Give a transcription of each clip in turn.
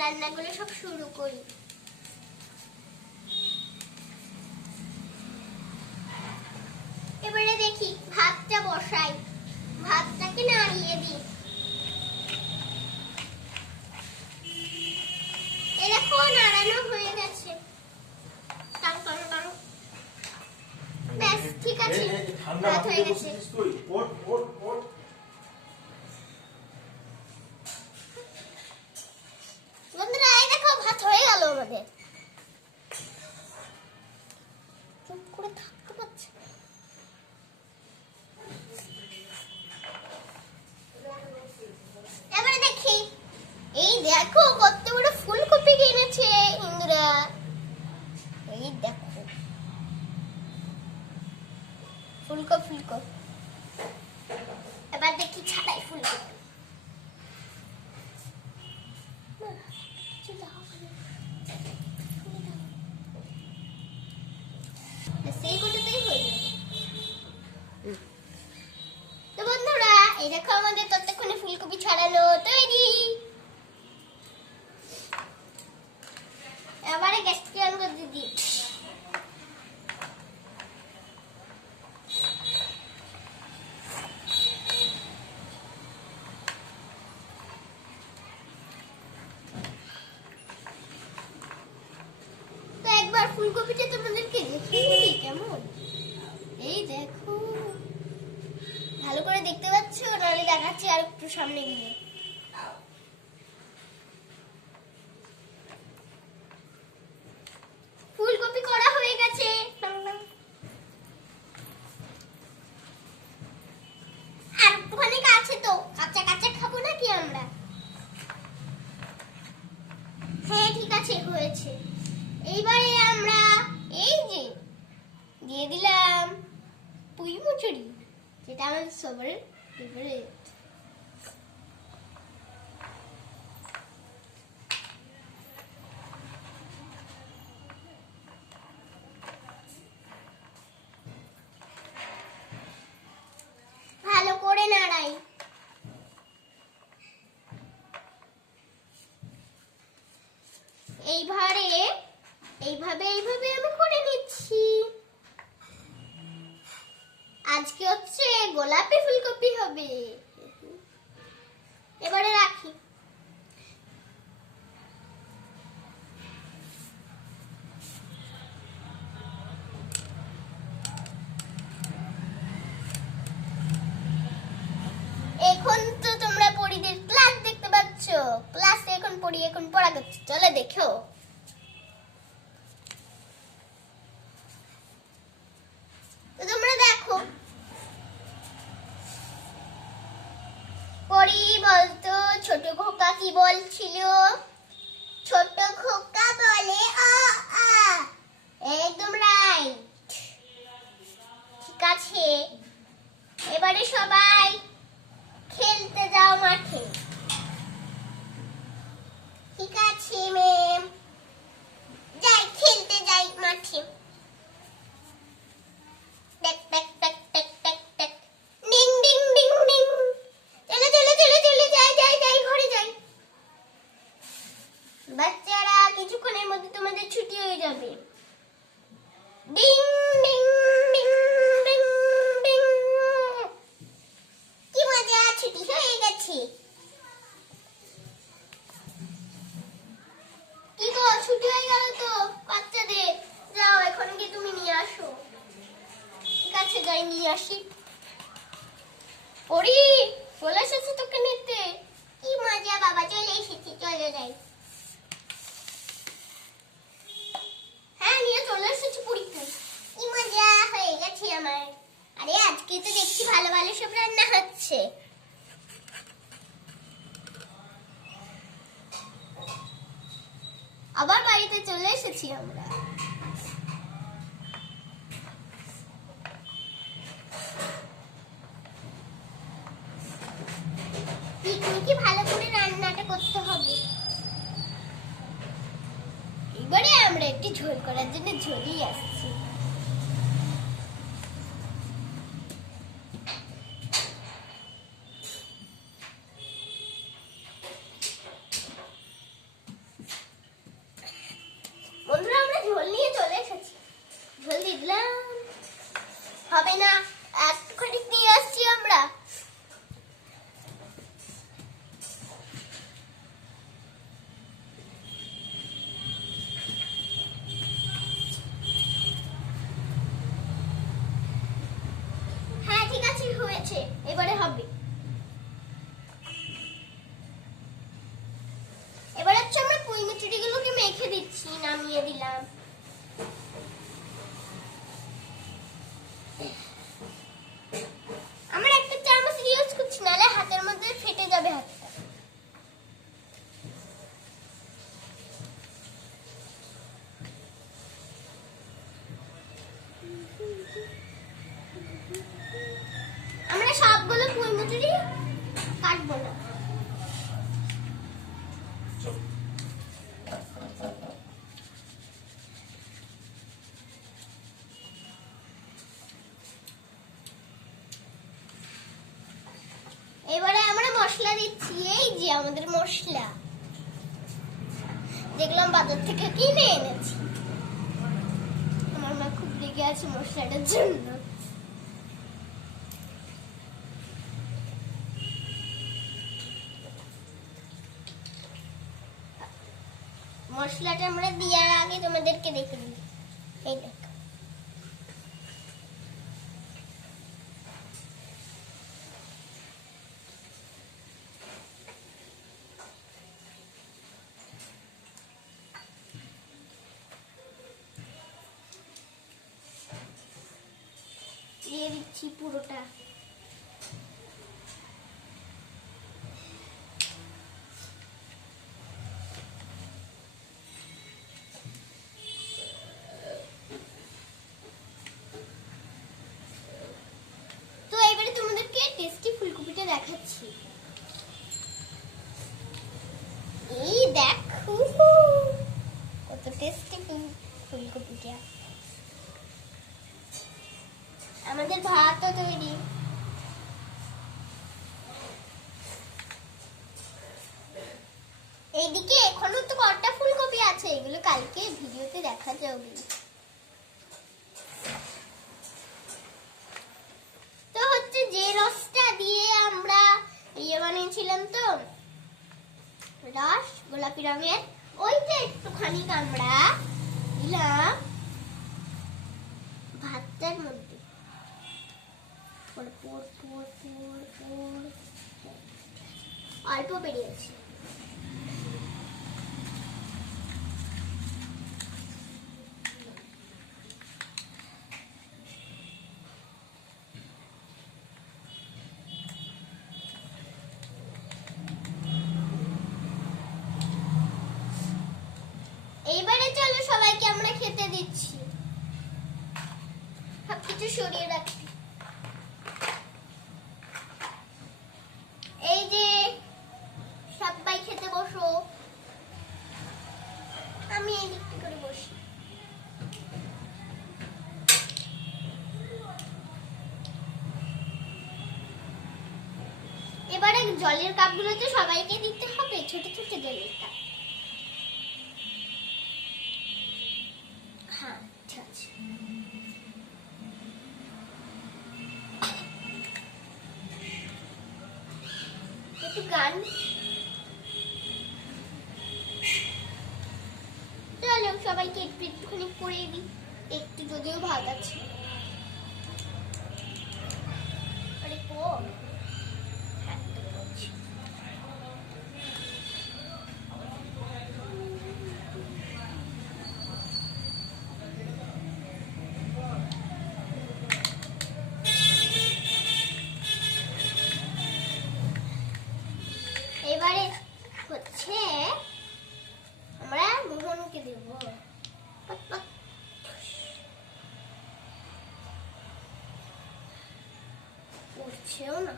রান্নাগুলো সব শুরু করি। এবারে দেখি ভাতটা বসাই, ভাতটাকে নাড়িয়ে দিই। এরকম নাড়ানো হয়ে গেছে। ব্যাস ঠিক আছে, ভাত হয়ে গেছে। বন্ধুরা এই দেখো ভাত হয়ে গেল আমাদের। চুপ করে থাকতে পারছে। এবারে দেখি, এই দেখো কত বড় ফুলকপি কিনেছে ইন্দ্রা। এই দেখো ফুলকপি। এবার দেখি ছাড়াই ফুলকপি। সেই কোটাতেই হয়ে যাবে। তো বন্ধুরা এই দেখো আমাদের ততক্ষণে ফুলকপি ছাড়ানো তৈরি। এবারে গ্যাসটি অন করে দিই। তো একবার ফুলকপিটা তোমাদেরকে দেখিয়ে দিই কেমন। এই দেখো ভালো করে দেখতে পাচ্ছ, নাহলে দেখাচ্ছি আর একটু সামনে গিয়ে। ফুলকপি করা হয়ে গেছে। আর একটুখানি আছে তো, কাঁচা কাঁচা খাবো নাকি আমরা? হ্যাঁ ঠিক আছে হয়েছে। এইবারে আমরা এই যে দিয়ে দিলাম পুঁই মুচুরি, যেটা আমাদের সবার ফেভারিট। ভালো করে নাড়াই। এইভাবে আমি করে নিচ্ছি। আজকে হচ্ছে গোলাপি ফুলকপি হবে। এবারে রাখি। এখন তো তোমরা পরীদের ক্লাস দেখতে পাচ্ছ। ক্লাসে এখন পড়া করছে, চলো দেখো। তো তোমরা দেখো, পরি বলতো ছোট খোকা কি বলছিল? ছোট খোকা বলে আ আ। একদম রাইট, ঠিক আছে। এবারে সবাই খেলতে যাও মাঠে। ঠিক আছে ম্যাম, যাই খেলতে যাই মাঠে। ট্যাক ট্যাক ট্যাক ট্যাক ট্যাক ট্যাক, ডিং ডিং ডিং ডিং। চলে চলে চলে চলে যাই যাই যাই, ঘরে যাই। বাচ্চারা কিছুক্ষণের মধ্যে তোমাদের ছুটি হয়ে যাবে। Ding ding ding ding ding. কি মজা, ছুটি হয়ে গেছে। কি গো ছুটি হয়ে গেল তো বাচ্চাদের? যাও এখন গিয়ে তুমি নিয়ে আসো। ঠিক আছে যাই নিয়ে আসি। পরি চলে এসেছি তোকে নিতে। কি মজা, বাবা চলে এসেছি, চলে যাই। হ্যাঁ নিয়ে চলে এসেছি পরীক্ষা। কি মজা হয়ে গেছে আমার। আরে আজকে তো দেখছি ভালো ভালো সব রান্না হচ্ছে। আবার বাড়িতে চলে এসেছি আমরা। পিকনিকে ভালো করে রান্নাটা করতে হবে। এবারে আমরা একটি ঝোল করার জন্য ঝোলই আসছি। গেছে, এবারে হবে। এবার হচ্ছে আমরা পুঁই মিচুরিগুলোকে মেখে দিচ্ছি, নামিয়ে দিলাম। আমরা একটা চামচ ইউজ করছি, নাহলে হাতের মধ্যে ফেটে যাবে হাতটা। আমরা সবগুলো পুঁই মিচুরি কাটবো না। এবারে আমরা মশলা দিচ্ছি, এই যে আমাদের মশলা, দেখলাম বাজার থেকে কিনে এনেছি। আমার মা খুব রেগে আছে মশলাটার জন্য। মশলাটা আমরা দেওয়ার আগে তোমাদেরকে দেখে দিই, এই দেখো। দিয়ে দিচ্ছি পুরোটা। তো এবারে তোমাদেরকে টেস্টি ফুলকপিটা দেখাচ্ছি। এই দেখো কত টেস্টি ফুলকপিটা। আমাদের ভাতও তৈরি। এইদিকে এখনো তো কটা ফুলকপি আছে, এগুলো কালকে ভিডিওতে দেখা যাবে। তো হচ্ছে যে রসটা দিয়ে আমরা বানিয়েছিলাম, তো রস গোলাপি রঙের, ওইটা একটুখানি আমরা দিলাম ভাতটার মধ্যে। অল্প বেরিয়েছে। এইবারে চলো সবাইকে আমরা খেতে দিচ্ছি। সবকিছু সরিয়ে রাখছি। এই যে সবাই খেতে বসো, আমি এই দিকটা করে বসি। এবারে জলের কাপগুলো তো সবাইকে দিতে হবে, ছোট ছোট জলের কাপ। হ্যাঁ ঠিক আছে। একটু গান, চলো সবাইকে একটু একটুখানি করে দিই। একটু যদিও ভাত আছে। আরে কম এবারে হচ্ছে আমরা মোহনকে দেব। উঠছেও না।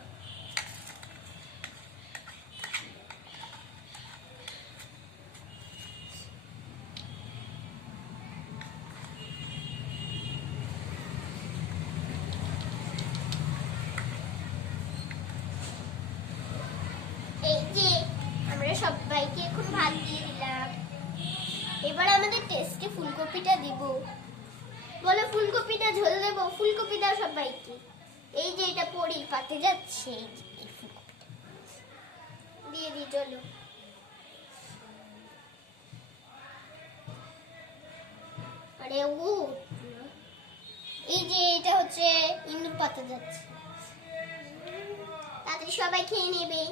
এই যে আমরা সবাইকে এখন ভাত দিয়ে দিলাম। এবার আমাদের টেস্টি ফুলকপিটা দিব। বলো ফুলকপিটা ঝোল দেব? ফুলকপি দাও সবাইকে। এই যে এটা পরি পাতে যাচ্ছে, এই ফুলকপিটা দিয়ে দিই। চলো আরে এই যে এটা হচ্ছে ইন্দুর পাতা যাচ্ছে। তাড়াতাড়ি সবাই খেয়ে নেবে।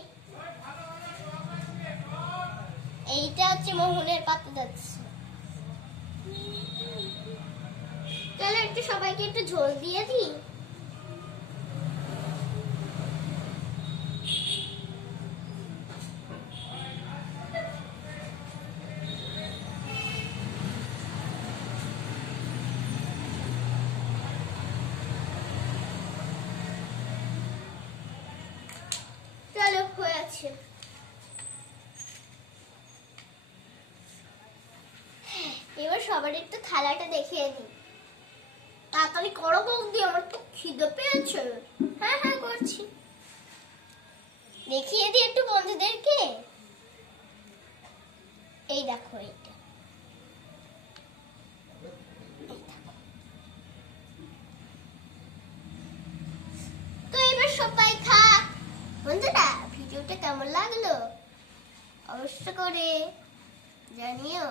এইটা হচ্ছে মোহনের পাতা যাচ্ছে। চলো একটু সবাইকে একটু ঝোল দিয়ে দিই। চলো হয়ে আছে। এবার সবার একটু থালাটা দেখিয়ে দিই। তাড়াতাড়ি করো বৌদি, আমার তো খিদে পেয়েছে। হ্যাঁ হ্যাঁ করছি। দেখিয়ে দিই একটু বন্ধুদেরকে। এই দেখো এইটা। তো এবার সবাই খাক। বন্ধুরা ভিডিওটা কেমন লাগলো অবশ্য করে জানিও।